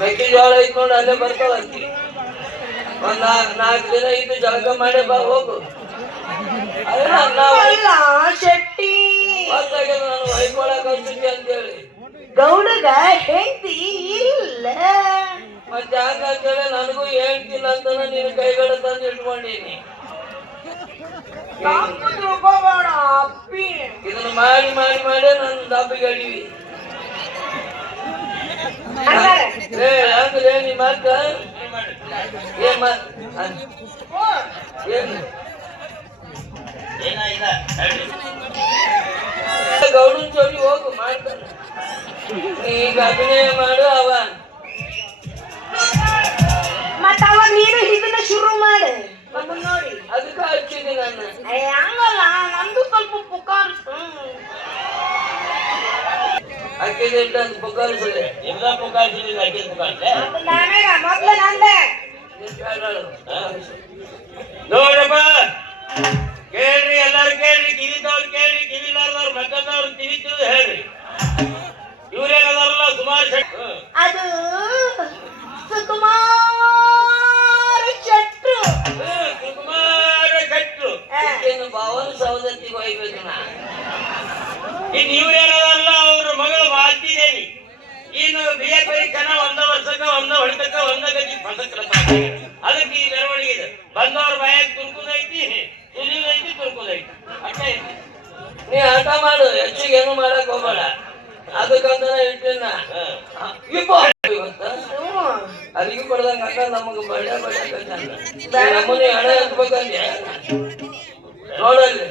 ಮೆಕ್ಕೆಜೋಳ ಇಟ್ಕೊಂಡು ಅಲ್ಲೇ ಬರ್ತಾಳ ಅಕ್ಕಿ. ಒಂದ್ 4 ದಿನ ಇದ್ದು ಜಳಕ ಮಾಡಿ ಬಾ ಹೋಗು. ಶೆಟ್ಟಿ ನಾನು ಹೊಯ್ಕೊಳಕ್ ಅನ್ಸುತ್ತೆ ಅಂತೇಳಿ ಗೌಡಗ ಹೆಂಡತಿ ಇಲ್ಲ. ಮತ್ತೆ ಯಾಕಂತೇಳಿ ನನಗೂ ಹೇಳ್ತೀನಿ ಅಂತ ನೀನು ಕೈಗಡ ತಂದು ಇಟ್ಕೊಂಡೀನಿ. ಇದನ್ನ ಮಾಡಿ ಮಾಡಿ ಮಾಡಿ ನನ್ನ ದಬ್ಬಿಗೆ ಅಡಿವಿ. ಹಂಗ್ರೆ ನಿಮ್ಮ ಅಕ್ಕ ಗೌಡನ್ ಜೋಡಿ ಹೋಗು ಮಾಡ್ತಾನೆ. ಈಗ ಅಭಿನಯ ಮಾಡು ಅವ ಮತ್ತ ಅವ ನೀನು ಇದನ್ನ ಶುರು ಮಾಡು ನೋಡಿ. ಅದಕ್ಕ ಹಚ್ಚಿದೆ ನಾನು. ಹಂಗಲ್ಲ ನಂದು ಸ್ವಲ್ಪ ಪುಕಾರ್ ಅಕ್ಕಿದೆ ಪುಕಾರಿಸಿದೆ. ಎಲ್ಲ ಪುಕಾರಿಸಿಲ್ಲ ಅಕ್ಕಿ ಪುಕಾರಿಸಿದೆ. ಮೊದ್ಲು ನಂದೆ ನೋಡಪ್ಪ ಕೇಳ್ರಿ, ಎಲ್ಲಾರು ಕೇಳ್ರಿ, ಕಿವಿದವ್ರು ಕೇಳ್ರಿ, ಕಿವಿಲಾರ್ದವ್ರು ಮಕ್ಕಳದವ್ರು ತಿಳಿತು ಹೇಳ್ರಿ. ಇವ್ರೇನದಾರಲ್ಲ ಸುಮಾರು ಅದು ಸುಕುಮಾರ ಶೆಟ್ರು. ಸುಕುಮಾರ ಶೆಟ್ರು ಭಾವನ ಸಹೋದರತಿಗೆ ಹೋಗ್ಬೇಕು ನಾ. ಇನ್ನು ಇವ್ರೇನದಾರಲ್ಲ ಅವ್ರ ಮಗಳು ಮಾಲ್ತಿದೇವಿ. ಇನ್ನು BA ಪರೀಕ್ಷೆನ 1 ವರ್ಷಕ್ಕೆ 1 ಹೊಡೆತಕ್ಕ 1 ಗತಿ ಪದಕ ಅದಕ್ಕೆ ಈ ಮೆರವಣಿಗೆ ಇದೆ. ಬಂದವ್ರ ಬಾಯಾಗ ತುರ್ಕುದೈತಿ, ತುಲಿದೈತಿ, ತುರ್ಕುದೈತಿ ಅಷ್ಟ ಐತಿ. ನೀ ಆಟ ಮಾಡು, ಹೆಚ್ಚಿಗೆ ಏನು ಮಾಡಕ್ ಹೋಗ್ಬೇಡ. ಅದಕ್ಕಂತ ಹೇಳ್ತೀನಿ ಅಲ್ಲಿಗೆ ಕೊಡ್ದಂಗ ಅಕ್ಕ ನಮಗ ಬಡ ನಮ್ಮನೆ ಹಣ ಎತ್ಬೇಕಂದ್ರೆ ನೋಡಲ್ಲಿ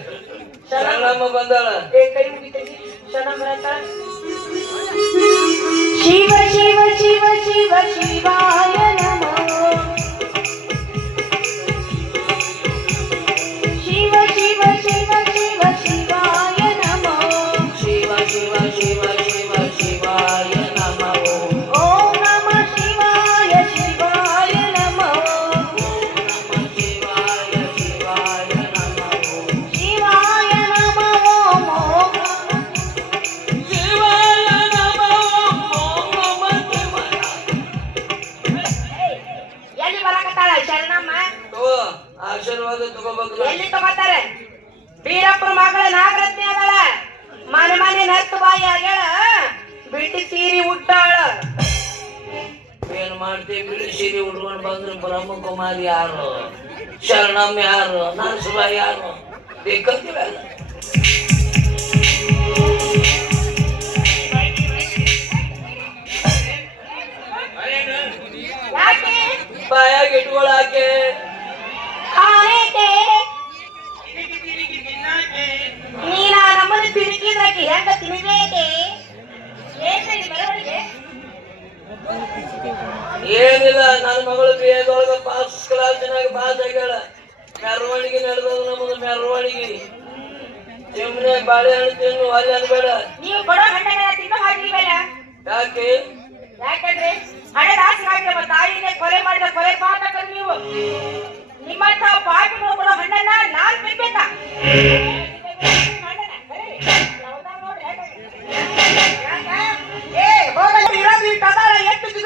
ಶರಣಮ್ಮ ಬಂದಾಳ. ಶಿವ ಶಿವ ಶಿವ ಶಿವ ಶಿವಾಯ ನಮೋ. ಶಿವ ಶಿವ ಶಿವ ಶಿವ ಶಿವಾಯ ನಮೋ. ಶಿವ ಶಿವ ಶಿವ ಶಿವ ಶಿವಾಯ ನಮೋ. ಓಂ ನಮಃ ಶಿವಾಯ ಶಿವಾಯ ನಮೋ. ಶಿವಾಯ ಶಿವಾಯ ನಮೋ. ಶಿವಾಯ ನಮೋ. ಶಿವಾಯ ನಮೋ. ಎಲ್ಲಿ ಬರಕತ್ತಾಳ ಶರಣಮ್ಮ? ಆಶೀರ್ವಾದ ತಗೋಬೇಕು. ಎಲ್ಲಿ ತಗೋತಾರೆ? ಬೀರಪ್ಪನ ಮಗಳ ನಾಗರತ್ನಿ ಅದಳ. ಮನೆ ಮನೆ ನತ್ತು ಬಾಯಿ ಆಗ್ಯಾಳ, ಬಿಟ್ಟು ಸೀರೆ ಉಟ್ಟಾಳ. ಏನ್ ಮಾಡ್ತೀವಿ, ಬಿಳಿ ಸೀರೆ ಉಟ್ಕೊಂಡು ಬಂದ್ರು ಬ್ರಹ್ಮಕುಮಾರಿ ಯಾರು, ಶರಣಮ್ಮ ಯಾರು, ನರಸಿಂಹ ಯಾರು ಬೇಕಂತೀವಲ್ಲ. ಯಾಕೆ ಬಾಯಾಗ ಇಟ್ಕೊಳಾಕೆ ಆನೇತೆ ನೀನ ನಮ್ಮನ್ನು ತಿರುಗಿದ್ರಾಕಿ ಹೆಂಗ ತಿರುಗೇತೆ? ಏನಿಲ್ಲ, ನನ್ನ ಮಗಳು BA ಫಸ್ಟ್ ಕ್ಲಾಸಿನಾಗ ಪಾಸ್ ಆಗ್ಯಾಳ. ಮೆರವಣಿಗೆ ನಡೆದದ ನಮ್ಮದು ಮೆರವಣಿಗೆ. ಸುಮ್ಮನೆ ಬಾಳೆಹಣ್ಣು ತಿನ್ನು ಅಲ್ಲಿ ಅನ್ಬೇಡ. ನೀವು ಕೊಡೋ ಹಣ್ಣನ್ನ ತಿನ್ನೋ ಹಾಗಿಲ್ವಲ್ಲ? ಯಾಕೆ? ಯಾಕಂದ್ರೆ ಹಣದ ಆಸೆ ಆಗಿರುವ ತಾಯಿನೇ ಕೊಲೆ ಮಾಡಿದ ಕೊಲೆ ಪಾತಕರು ನೀವು. ನಿಮ್ಮಂತ ಪಾಪಿಗಳು ಕೊಡೋ ಹಣ್ಣನ್ನ ನಾನ್ ತಿನ್ಬೇಕಾ?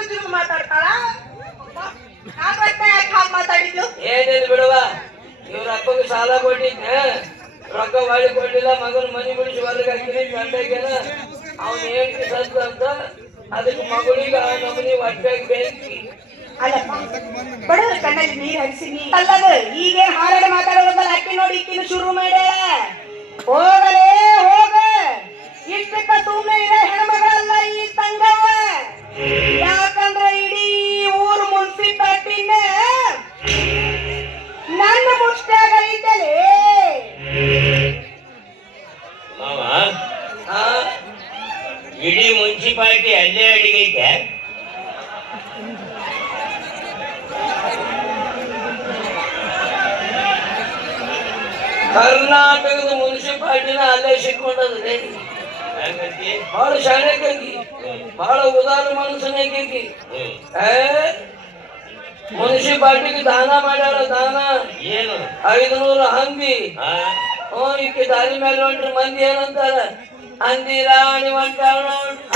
ಎಷ್ಟು ಮಾತಾಡ್ತಾಳ? ಮಾತಾಡಿದ್ದು ಏನಿಲ್ಲ ಬಿಡುವ. ಇವ್ರ ಅಪ್ಪಗೆ ಸಾಲ ಕೊಟ್ಟಿದ್ದೆ, ರೊಕ್ಕ ಮಾಡಿ ಕೊಡ್ಲಿಲ್ಲ. ಮಗನ ಮನಿ ಬಿಡಿಸಿ ಹೊರಗೆ ಹಾಕಿನಿ. ಗಂಡಗೇನ ಅವನ್ ಹೇಳ್ತಿ ಸತ್ತ ಅಂತ ಅದಕ್ಕೆ ಮಗಳಿಗೆ ಆ ನಮನಿ ಹೊಟ್ಟೆಗೆ ಬೆಂಕಿ. ಅಲ್ಲಪ್ಪ, ಬಡವರ ಕಣ್ಣಲ್ಲಿ ನೀರು ಹರಿಸಿ ಅಲ್ಲದು ಈಗೇನ್ ಹಾರಾಡ ಮಾತಾಡೋದಲ್ಲ. ಅಕ್ಕಿ ನೋಡಿ ಇಕ್ಕಿನ ಶುರು ಮಾಡ್ಯಾಳ. ಹೋಗಲೇ ಹೋಗ, ಇಷ್ಟಕ್ಕ ಸುಮ್ಮನೆ ಇರೋ ಹೆಣ್ಮಗಳಲ್ಲ ಈ ಸಂಘವ. ಯಾಕಂದ್ರೆ ಇಡೀ ಊರು ಮುನ್ಸಿಪಾಲ್ಟಿನ ನನ್ನ ಮುಷ್ಟ್ಯಾಗ ಐತಲೇ. ಮಾವ ಇಡೀ ಮುನ್ಸಿಪಾಲಿಟಿ ಅಲ್ಲೇ ಅಡಿಗೆ ಐತೆ. ಕರ್ನಾಟಕದ ಮುನ್ಸಿಪಾಲ್ಟಿನ ಅಲ್ಲೇ ಸಿಕ್ಕೊಂಡದ್ರಿ. ಬಹಳ ಶಾಣೆಕಾಗಿ, ಬಹಳ ಉದಾರ ಮನಸ್ಸನೇಕಾಗಿ. ಮುನ್ಸಿಪಾಲ್ಟಿಗೆ ದಾನ ಮಾಡ್ಯಾಳ. ದಾನ ಏನು? 500 ಹಂದಿ. ಈಕೆ ದಾರಿ ಮೇಲೆ ಹೊಂಟ್ರೆ ಮಂದಿ ಏನಂತಾರ? ಹಂದಿ ರಾಣಿ ಹೊಂಟಾಳ,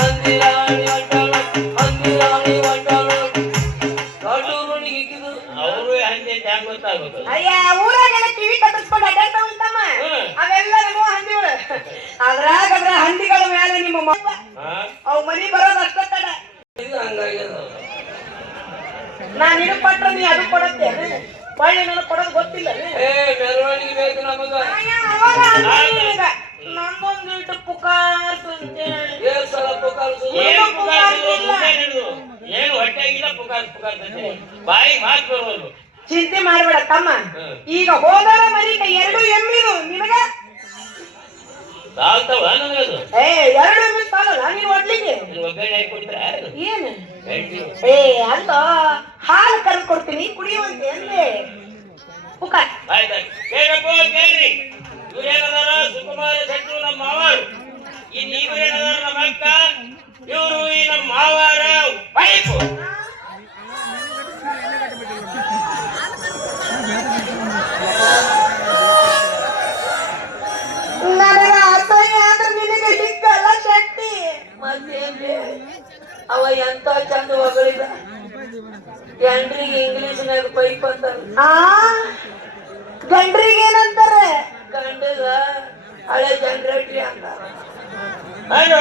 ಹಂದಿ ರಾಣಿ ಹೊಂಟಾಳ, ಹಂದಿ ಮನಿ ಬರೋದು ಅಷ್ಟ ತಡ. ಇದು ಹಂಗಾಗ್ಯದ. ನಾನ್ ನಿನಗ್ ಕೊಟ್ರ ನೀ ಅದು ಕೊಡತ್ತೇನೆ, ಹೊಳ್ಳಿ ನನಗ್ ಕೊಡೋದು ಗೊತ್ತಿಲ್ಲ. ಏ ಮೆರವಣಿಗೆ ಬೇಕು ನಮಗ. ನನ್ನೊಂದು ಇಟ್ಟು ಪುಕಾರ್ತು ಅಂತೇಳಿ ಏನ್ ಸಲ ಪುಕಾರ್ಸು? ಏನು ಹೊಟ್ಟೆಗಿಲ್ಲ ಪುಕಾರ್ತೈತೆ, ಬಾಯಿ ಮಾತು ಬರೋದು. ಚಿಂತೆ ಮಾಡ್ಬೇಡ ತಮ್ಮ. ಈಗ ಹೋದರ ಮನಿಕ 2 ಎಮ್ಮಿದು ನಿನಗ ಸಾಲ್ತಾವ ನನಗದು. ಎರಡು ಎಮ್ಮಿ ಸಾಲಲ್ಲ ನೀನ್ ಒಡ್ಲಿಕ್ಕೆ. ಒಗ್ಗರಣೆ ಹಾಕಿ ಕೊಡ್ತಾರ ಏನು ಅಂತ ಹಾಲು ಕರೆದು ಕೊಡ್ತೀನಿ ಕುಡಿಯುವಂತೆ ಅಂದೆ. ಪುಕಾರ್ ಆಯ್ತಾಯ್ತು. ಬೇಗಪ್ಪ ಕೇಳ್ರಿ. ಇವ್ರೇನದಾರ ಸುಕುಮಾರ ಶೆಟ್ರು ನಮ್ಮ ಮಾವಾರು. ಇವ್ರೇನದಾರ ನಮ್ಮ ಅಕ್ಕ, ಇವರು ಈ ನಮ್ಮ ಮಾವಾರ ವೈಫು. ನನಗ ಅಸಹ್ಯ ಅಂದ್ರೆ ನಿನಗೆ ಸಿಕ್ಕಲ್ಲ ಶಕ್ತಿ. ಮತ್ತೇನ್ರಿ ಅವ ಎಂತ ಚಂದ ಹೊಗಳಿದ. ಗಂಡ್ರಿಗೆ ಇಂಗ್ಲಿಷ್ನಾಗ ಪೈಪ್ ಅಂತಾರ. ಗಂಡ್ರಿಗೆ ಏನಂತಾರೆ? ಗಂಡಗ ಹಳೆ ಜನರೇಟ್ರಿ ಅಂತಾರ. ಅಯ್ಯೋ